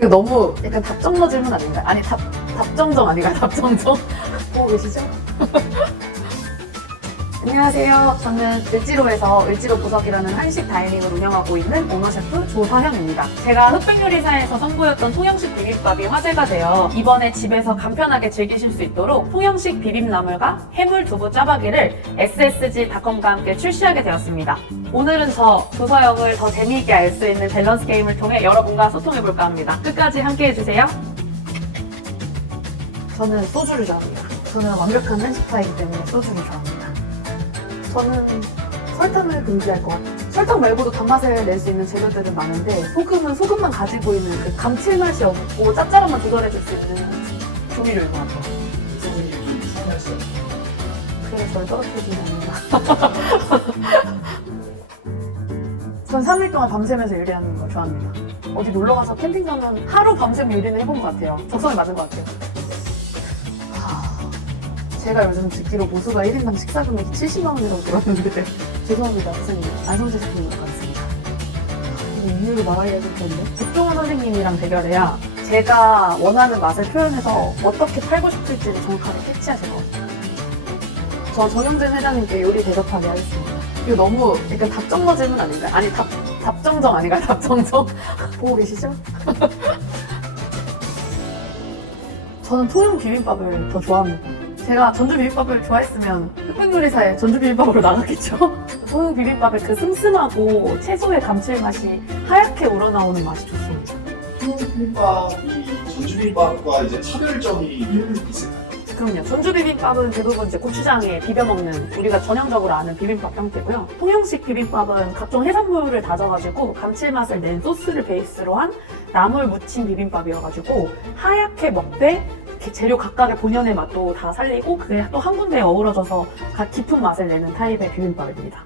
이거 너무 약간 답정너 질문 아닌가요? 아니 답 답정정 아닌가요? 답정정 보고 계시죠? 안녕하세요. 저는 을지로에서 을지로 보석이라는 한식 다이닝을 운영하고 있는 오너 셰프 조서현입니다. 제가 흑백요리사에서 선보였던 통영식 비빔밥이 화제가 되어 이번에 집에서 간편하게 즐기실 수 있도록 통영식 비빔나물과 해물 두부 짜파기를 SSG닷컴과 함께 출시하게 되었습니다. 오늘은 저 조서영을 더 재미있게 알 수 있는 밸런스 게임을 통해 여러분과 소통해볼까 합니다. 끝까지 함께 해주세요. 저는 소주를 좋아합니다. 저는 완벽한 한식파이기 때문에 소주를 좋아합니다. 저는 설탕을 금지할 것 같아요. 설탕 말고도 단맛을 낼 수 있는 재료들은 많은데 소금은 소금만 가지고 있는 그 감칠맛이 없고 짭짤함만 조절해줄 수 있는 조미료인 것 같아요. 그래서 떨어뜨리지 않는다. 전 3일 동안 밤새면서 요리하는 걸 좋아합니다. 어디 놀러 가서 캠핑 가면 하루 밤새면 요리는 해본 것 같아요. 적성에 맞는 것 같아요. 하, 제가 요즘 듣기로 모수가 1인당 식사 금액이 70만 원이라고 들었는데 죄송합니다 선생님 안성재 셰프님 것 같습니다. 이거 이유를 말하기가 좀 그런데 백종원 선생님이랑 대결해야 제가 원하는 맛을 표현해서 어떻게 팔고 싶을지를 정확하게 캐치하실 것 같아요. 저 정영진 회장님께 요리 대접하게 하겠습니다. 이거 너무 약간 답정너 질문 아닌가요? 아니 답, 답정정 아닌가요? 답정정? 보고 계시죠? 저는 통영 비빔밥을 더 좋아합니다. 제가 전주 비빔밥을 좋아했으면 흑백요리사에 전주 비빔밥으로 나갔겠죠? 통영 비빔밥의 그 슴슴하고 채소의 감칠맛이 하얗게 우러나오는 맛이 좋습니다. 비빔밥이 전주 비빔밥과 이제 차별점이 있을까요? 그럼요. 전주 비빔밥은 대부분 이제 고추장에 비벼 먹는 우리가 전형적으로 아는 비빔밥 형태고요. 통영식 비빔밥은 각종 해산물을 다져가지고 감칠맛을 낸 소스를 베이스로 한 나물 무침 비빔밥이어가지고 하얗게 먹되 재료 각각의 본연의 맛도 다 살리고 그게 또 한 군데에 어우러져서 각 깊은 맛을 내는 타입의 비빔밥입니다.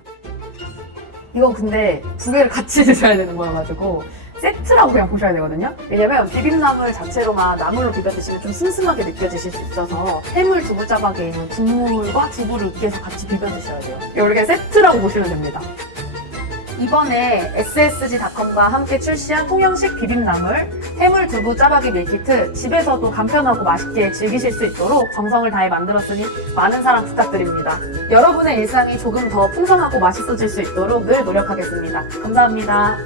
이건 근데 두 개를 같이 드셔야 되는 거여가지고 세트라고 그냥 보셔야 되거든요. 왜냐면 비빔나물 자체로만 나물로 비벼 드시면 좀 슴슴하게 느껴지실 수 있어서 해물 두부 짜박에 있는 국물과 두부를 으깨서 같이 비벼 드셔야 돼요. 이렇게 세트라고 보시면 됩니다. 이번에 SSG닷컴과 함께 출시한 통영식 비빔나물, 해물 두부 짜박이 밀키트 집에서도 간편하고 맛있게 즐기실 수 있도록 정성을 다해 만들었으니 많은 사랑 부탁드립니다. 여러분의 일상이 조금 더 풍성하고 맛있어질 수 있도록 늘 노력하겠습니다. 감사합니다.